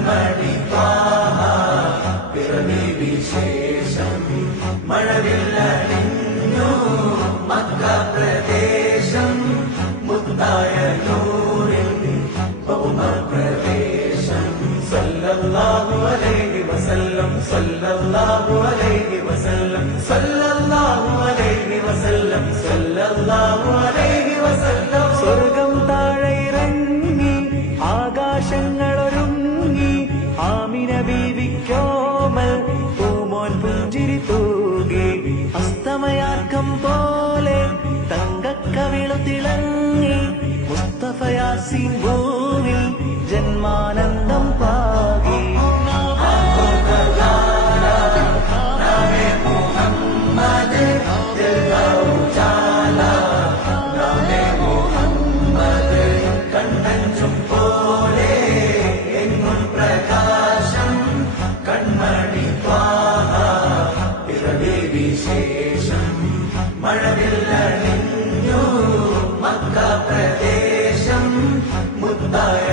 കൺമണി ത്വാഹ പിറവി വിശേഷം മഴവില്ലണിഞ്ഞു മക്ക പ്രദേശം മുത്തായ നൂറിൻ ഭൗമപ്രദേശം സല്ലല്ലാഹു അലൈഹി വസല്ലം സല്ലല്ലാഹു അലൈഹി വസല്ലം സല്ലല്ലാഹു അലൈഹി വസല്ലം സല്ലല്ലാഹു അലൈഹി വസല്ലം. സ്വർഗം താഴെ ഇറങ്ങി ആകാശങ്ങളൊരുങ്ങി ആമിന ബീവിക്കോമൽ പൂമോൻ പുഞ്ചിരി തൂകി അസ്തമയാർക്കം പോലെ തങ്കക്കവിളു തിളങ്ങി മുസ്തഫ യാസീൻ ഭൂവിൽ ജന്മാനന്ദം പാകി. കണ്ണഞ്ചും പോലെ എങ്ങും പ്രകാശം കൺമണി ത്വാഹ പിറവി വിശേഷം മഴവില്ലണിഞ്ഞു മക്ക പ്രദേശം മുത്തായ